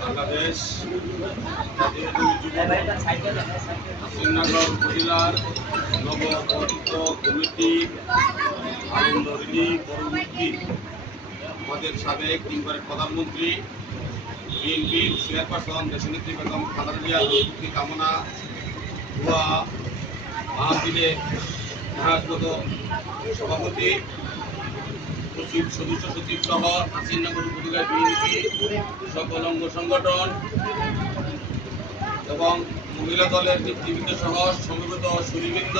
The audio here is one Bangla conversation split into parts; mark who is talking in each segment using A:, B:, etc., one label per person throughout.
A: বাংলাদেশ শ্রীনগর উপজেলার নবগঠিত কমিটি আনন্দ রিলি পরবর্তী আমাদের সাবেক তিনবারের প্রধানমন্ত্রী বিএনপির চেয়ারপারসন, দেশনেত্রী বেগম খালেদা জিয়ার কামনা ভুয়া মাহফিলে মহাগত সভাপতি সচিব সদস্য সচিব সহ আসিননগর উপজেলা বিএনপি সকল অঙ্গ সংগঠন এবং মহিলা দলের নেতৃবৃন্দ সহ সমবেত সুরীবৃন্দ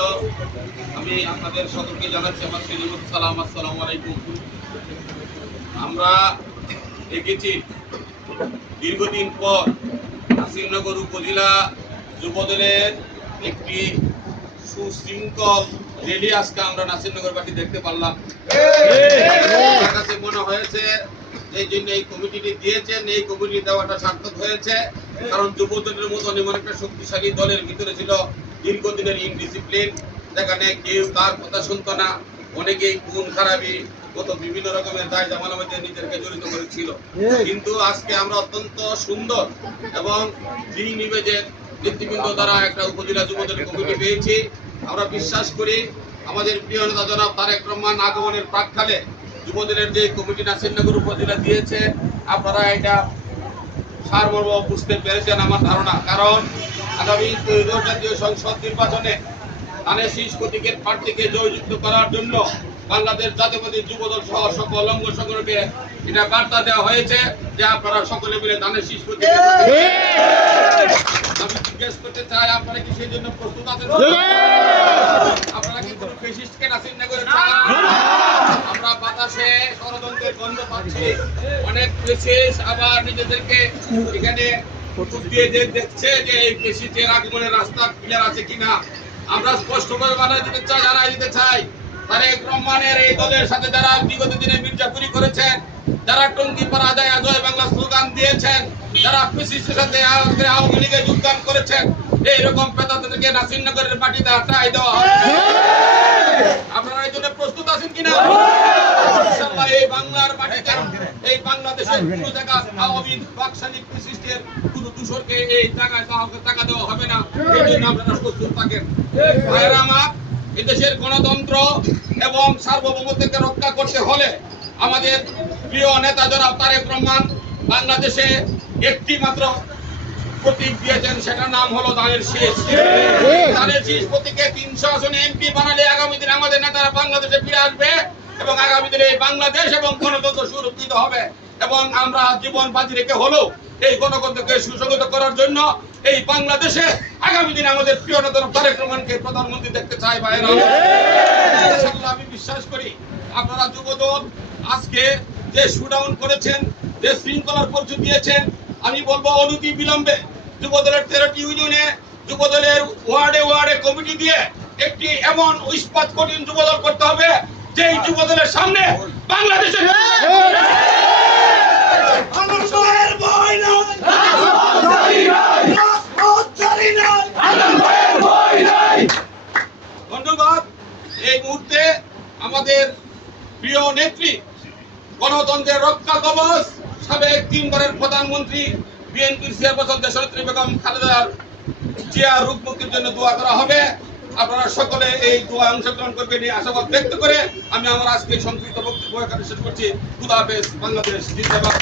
A: আমি আপনাদের সকলকে জানাচ্ছি আমার শ্রীমত সালাম, আসসালামু আলাইকুম। আমরা দেখেছি দীর্ঘদিন পর নাসিরনগর উপজেলা যুবদলের একটি সুশৃঙ্খল রেলি আজকে আমরা নাসিরনগর বাটি দেখতে পারলাম। কাছে মনে হয়েছে এই জন্য এই কমিটিটি দিয়েছেন এই কমিটি দেওয়াটা সার্থক হয়েছে। কারণ যুবদলের মতন এমন একটা শক্তিশালী দলের ভিতরে ছিল দীর্ঘদিনের ইনডিসিপ্লিন যেখানে কেউ তার কথা শুনতো না। অনেকেই খুন খারাপি কত বিভিন্ন রকমের দায় জামানের মধ্যে নিজেকে জড়িত করেছিল। কিন্তু আজকে আমরা অত্যন্ত সুন্দর এবং দিন নিবেদের নেতৃবৃন্দ দ্বারা একটা উপজেলা যুবদল কমিটি পেয়েছি আমরা বিশ্বাস করি আমাদের প্রিয় নেতা জনাব তারেক রহমান আগমনের প্রাককালে যুবদলের যে কমিটি নাসিরনগর উপজেলা দিয়েছে আপনারা এটা সারমর্ম বুঝতে পেরেছেন আমার ধারণা। কারণ আগামী জাতীয় সংসদ নির্বাচনে ধানের শীষ প্রতীকের প্রার্থীকে জয়যুক্ত করার জন্য বাংলাদেশ জাতীয়বাদী যুবদল সহ সকল অঙ্গ সংগঠনকে এটা বার্তা দেওয়া হয়েছে যে আপনারা সকলে মিলে ধানের শীষ প্রতীকে আমি জিজ্ঞেস করতে চাই আপনারা কি সেই জন্য প্রস্তুত আছেন? আপনারা কি কোনো ফেসিস্টকে নাসির না! করে আমরা বাতাসে ষড়যন্ত্রের গন্ধ পাচ্ছি। অনেক পেশিস আবার নিজেদেরকে এখানে দিয়ে যে দেখছে যে এই পেশিসের আগমনের রাস্তা ক্লিয়ার আছে কিনা। আমরা স্পষ্টভাবে দিতে চাই জানাই দিতে চাই। তারেক রহমানের এই দলের সাথে যারা বিগত দিনে মির্জাপুরি করেছেন যারা টঙ্গি পাড়া যায় জয় বাংলা স্লোগান দিয়েছেন, যারা পিসিসির সাথে আওয়ামী লীগে যোগদান করেছেন, এইরকম পেতাদেরকে নাসিরনগরের মাটিতে দেওয়া আপনারা এই জন্য প্রস্তুত আছেন কিনা? এই মাটিতে টাকা দেওয়া হবে না। এই জন্য আপনারা প্রস্তুত থাকেন। ভাইয়েরা আমার এই দেশের গণতন্ত্র এবং সার্বভৌমত্বকে রক্ষা করতে হলে আমাদের প্রিয় নেতা জনাব তারেক রহমান, বাংলাদেশে একটি মাত্র প্রতীক দিয়েছেন, সেটার নাম হলো দানের শীষ। দানের শীষ প্রতীকে তিনশো আসনে এমপি বানালে আগামী দিনে আমাদের নেতারা বাংলাদেশে ফিরে আসবে এবং আগামী দিনে এই বাংলাদেশ এবং গণতন্ত্র সুরক্ষিত হবে। এবং আমরা জীবন বাজি রেখে হলেও এই গণতন্ত্রকে সুসংগত করার জন্য এই বাংলাদেশে আগামী দিনে আমাদের প্রিয় নেতা তারেক রহমানকে প্রধানমন্ত্রী দেখতে চাই ইনশাআল্লাহ আমি বিশ্বাস করি আপনারা যুবদল আজকে যে শুডাউন করেছেন যে শৃঙ্খলার পরিচয় দিয়েছেন আমি বলব অনতি বিলম্বে যুবদলের তেরোটি ইউনিয়নে যুবদলের ওয়ার্ডে ওয়ার্ডে কমিটি দিয়ে একটি এমন ইস্পাত কঠিন যুবদল করতে হবে যেই যুবদলের সামনে বাংলাদেশের ধন্যবাদ। এই মুহূর্তে আমাদের প্রিয় নেত্রী গণতন্ত্রের রক্ষা কবচ, সাবেক তিনবারের প্রধানমন্ত্রী বিএনপির চেয়ারপারসন দেশনেত্রী বেগম খালেদার জিয়া রূপ মুক্তির জন্য দোয়া করা হবে। আপনারা সকলে এই দোয়া অংশগ্রহণ করবেন এই আশাবাদ ব্যক্ত করে আমি আমার আজকে সংক্ষিপ্ত বক্তব্য এখানে শেষ করছি। খুদা হাফেজ, বাংলাদেশ জিন্দাবাদ।